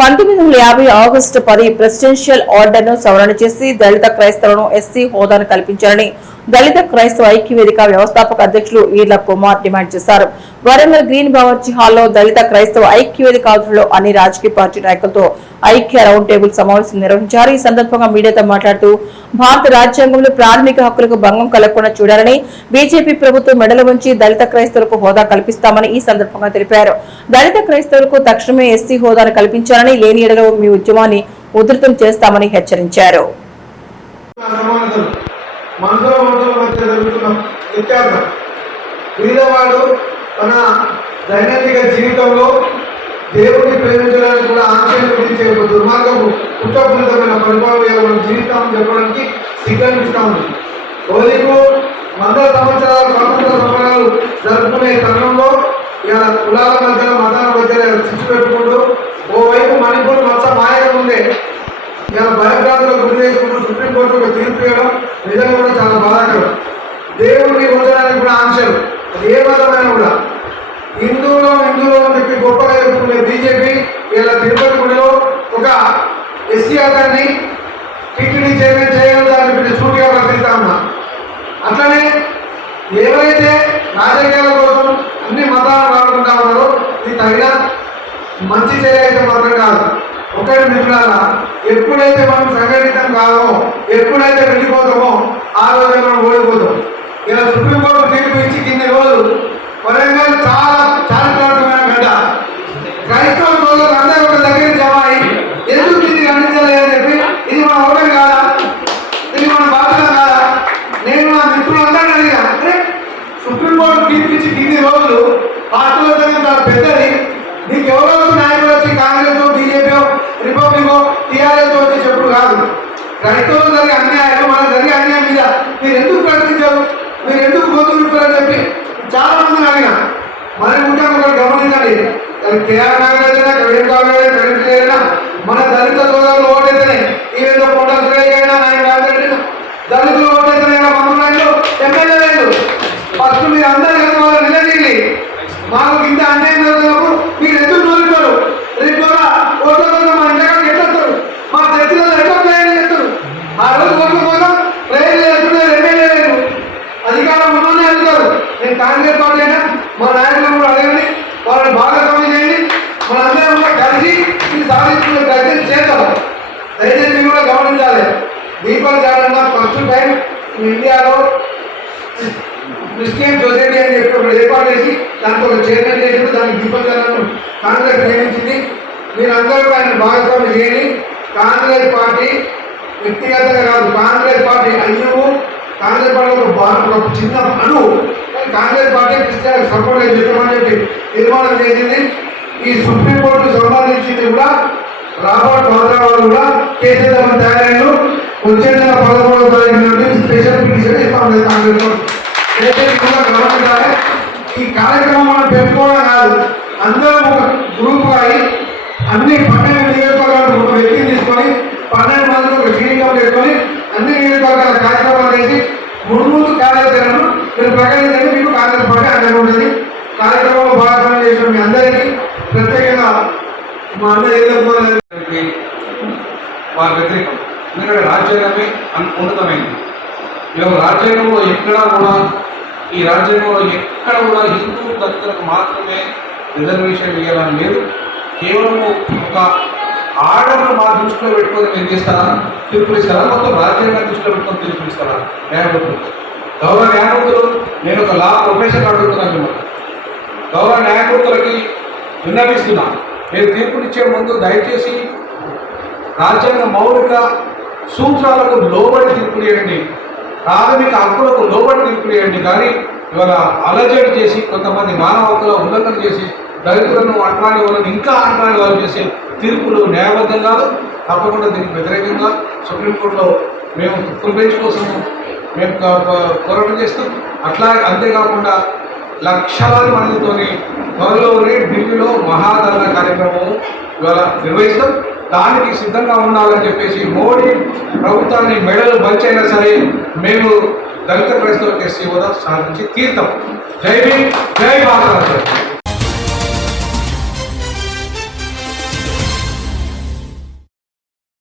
1950 August 10 presidential ఆర్డర్ను సవరణ చేసి దళిత క్రైస్తవులను ఎస్సీ హోదాను కల్పించాలని దళిత క్రైస్తవ ఐక్యవేదిక వ్యవస్థాపక అధ్యక్షులు ఈర్ల కుమార్ డిమాండ్ చేశారు. వరంగల్ గ్రీన్ బావర్చి హాల్లో దళిత క్రైస్తవ ఐక్యవేదిక ఆధ్వర్యంలో అన్ని రాజకీయ పార్టీ నాయకులతో ఐక్య రౌండ్ టేబుల్ సమావేశం నిర్వహించారు. ఈ సందర్భంగా మీడియాతో మాట్లాడుతూ భారత రాజ్యాంగంలో ప్రాథమిక హక్కులకు భంగం కలగకుండా చూడాలని బీజేపీ ప్రభుత్వం మెడలు వంచి దళిత క్రైస్తవులకు హోదా కల్పిస్తామని ఈ సందర్భంగా తెలిపారు. దళిత క్రైస్తవులకు తక్షణమే ఎస్సీ హోదాను కల్పించాలని, లేని ఎడల మీ ఉద్యమాన్ని ఉధృతం చేస్తామని హెచ్చరించారు. తన దైనందిక జీవితంలో దేవుడిని ప్రేమించడానికి కూడా ఆశయం గురించి దుర్మార్గపు కుట్రపూరితమైన పరిపాలన మనం జీవితామని చెప్పడానికి సిగ్గనిపిస్తా ఉంది. రోజుకు 100 సంవత్సరాల స్వాతంత్ర సమరాలు జరుపుకునే తరుణంలో ఇలా కులాల మధ్యలో మతాల మధ్యలో చిచ్చు పెట్టుకుంటూ ఓవైపు మణిపూర్ మత్స మాయగా ఉండే ఇలా భయభ్రాంతులకు గురి చేసుకుంటూ సుప్రీంకోర్టు ఒక తీర్పు ఇవ్వడం నిజంగా కూడా చాలా బాధాకరం. దేవుడిని ఉంచడానికి కూడా ఆంక్షలు, ఏ మతమైనా కూడా హిందువులో అని చెప్పి గొప్పగా చెప్పుకునే బీజేపీ ఇలా తిరుపతి గుడిలో ఒక ఎస్సీ ఆధార్ని టీటీడీ చైర్మన్ చేయగలదని చెప్పి సూటిగా ప్రకటిస్తా ఉన్నా. అట్లనే ఎవరైతే రాజకీయాల కోసం అన్ని మతాలను వాడుకుంటా ఉన్నారో ఇది తగిన మంచి చర్య అయితే మాత్రం కాదు. ఒకటి మిత్రులారా, ఎప్పుడైతే మనం సంఘటితం కాదో, ఎప్పుడైతే వెళ్ళిపోతామో ఆ రోజే మనం ఓడిపోతాం. ఇలా సుప్రీంకోర్టు తీర్పు ఇచ్చి కింది రోజులు వరంగల్ చాలా చారిత్రాత్మకమైన గడ్డ. క్రైస్తవ సోదరులు అందరూ ఒక దగ్గర జమ అయ్యి ఎందుకు దీన్ని ఖండించలేదని చెప్పి ఇది మన ఓటమి కాదా, ఇది మన బాధ్యత కాదా? నేను నా మిత్రులందరినీ అడిగా, అంటే సుప్రీంకోర్టు తీర్పు ఇచ్చి కింది రోజులు పార్టీల దగ్గర చాలా పెద్దది, నీకు ఎవరో నాయకులు వచ్చి కాంగ్రెస్, బీజేపీ, రిపబ్లిక్, టీఆర్ఎస్ వచ్చి చెప్పుడు కాదు. క్రైస్తవులు జరిగే అన్యాయాలు, మన జరిగే అన్యాయం మీద మీరు ఎందుకు ప్రకటించారు, మీరు ఎందుకు గొంతు విప్పారని చెప్పి చాలా మందిని అడిగా. మన ఉంటాం ఒకటి గమనించండి, కేఆర్ నాగరాజ్ అయినా, కవిం కాగరైనా, కరెంట్ అయినా, మన దళిత సోదరులు ఓటైతేనే ఈవేదో కొండ సురేష్ అయినా, నాయన కాగరైనా దళితులు ఓటైతేనైనా మంత్రులు ఎమ్మెల్యే లేదు. ఫస్ట్ మీరు అందరూ కలిసి వాళ్ళు నిలదీయండి. మాకు ఇంత అన్యాయం జరుగుతున్నప్పుడు మీరు ఎందుకు నోరుతారు? రేపు ఓట్ల మా ఇంటికి ఎట్లా వస్తారు? మా చర్చలలో ఎట్లా ప్రేరణ చేస్తారు? ఆ రోజు ఓట్ల కోసం ప్రేరణ చేస్తున్నారు. ఎమ్మెల్యే లేదు, అధికారం ఉన్నోనే అడుగుతారు. నేను కాంగ్రెస్ పార్టీ అయినా మా నాయకులను కూడా అడగండి, వాళ్ళని భాగస్వామ్యం చేయండి, మనందరం కూడా కలిసి ఇది సాధించుకునే ప్రయత్నం చేద్దాం. దయచేసి మీరు కూడా గమనించాలి. దీపావళి కారణంగా ఫస్ట్ టైం ఇండియాలో క్రిస్టియన్ సొసైటీ అని చెప్పి ఒకటి ఏర్పాటు చేసి దానికి ఒక చైర్మన్ చేసి దానికి దీపావళి కాంగ్రెస్ నియమించింది. మీరందరూ ఆయన భాగస్వామ్యం చేయండి. కాంగ్రెస్ పార్టీ వ్యక్తిగతంగా కాదు, కాంగ్రెస్ పార్టీ అయ్యవు, కాంగ్రెస్ పార్టీ ఒక చిన్న అణువు, కాంగ్రెస్ పార్టీ క్రిస్టియన్ సపోర్ట్ చెప్పమని చెప్పి తీర్మానం చేసింది. ఈ సుప్రీంకోర్టు సంబంధించింది కూడా రాబర్ట్ వాద్రా వాళ్ళు కూడా కేసీఆర్ తయారైన వచ్చే నెల 13వ తారీఖు నుండి స్పెషల్ పిటిషన్ ఇస్తాం కాంగ్రెస్ కూడా గమనించాలి. ఈ కార్యక్రమం మనం పెట్టుకోవడం కాదు, అందరూ ఒక గ్రూప్ అయి అన్ని 12 నియోజకవర్గాలు ఒక వ్యక్తిని తీసుకొని 12 మందిని ఒక టీడీగా పెట్టుకొని అన్ని నియోజకవర్గాల కార్యక్రమాలు చేసి ముందు కార్యాచరణను మీరు ప్రకటించండి. మీకు కాంగ్రెస్ పార్టీ అండగా ఉంటుంది. కార్యక్రమంలో భాగస్వామ్యం చేసిన మీ అందరికీ ప్రత్యేకంగా మా అందరూ వారి వ్యతిరేకం. ఎందుకంటే రాజ్యాంగమే ఉన్నతమైంది. ఇలా రాజ్యాంగంలో ఎక్కడా కూడా ఈ రాజ్యాంగంలో ఎక్కడ కూడా హిందూ దళితులకు మాత్రమే రిజర్వేషన్ ఇవ్వాలని లేదు. కేవలం ఒక ఆర్డర్ను మా దృష్టిలో పెట్టుకొని నేను చేస్తారా, తీర్పులు ఇస్తారా, మొత్తం రాజ్యాంగాన్ని దృష్టిలో పెట్టుకొని తీర్పులు ఇస్తారా న్యాయమూర్తులు? గౌరవ న్యాయమూర్తులు, నేను ఒక లా ప్రొఫెషన్ అడుగుతున్నాను మిమ్మల్ని. గౌరవ న్యాయమూర్తులకి విన్నవిస్తున్నా, మీరు తీర్పునిచ్చే ముందు దయచేసి రాజ్యాంగ మౌలిక సూత్రాలకు లోబడి తీర్పులు ఇవ్వండి, ప్రాథమిక హక్కులకు లోబడి తీర్పులు ఇవ్వండి. కానీ ఇవాళ అలజడి చేసి కొంతమంది మానవ హక్కుల ఉల్లంఘన చేసి దళితులను అంటరాని వాళ్ళని ఇంకా అంటరాని వాళ్ళు చేసే తీర్పులు న్యాయబద్ధం కాదు. తప్పకుండా దీనికి వ్యతిరేకంగా సుప్రీంకోర్టులో మేము ఫుల్ బెంచ్ కోసం మేము పోరాటం చేస్తాం. అంతేకాకుండా లక్షలాది మందితోని త్వరలోనే ఢిల్లీలో మహాధరణ కార్యక్రమం ఇవాళ నిర్వహిస్తాం. దానికి సిద్ధంగా ఉండాలని చెప్పేసి మోడీ ప్రభుత్వాన్ని మెడలు బంచైనా సరే మేము దళిత క్రైస్తవ ఎస్సీ హోదా సాధించి తీర్థం. జై భీమ్, జై భారత్.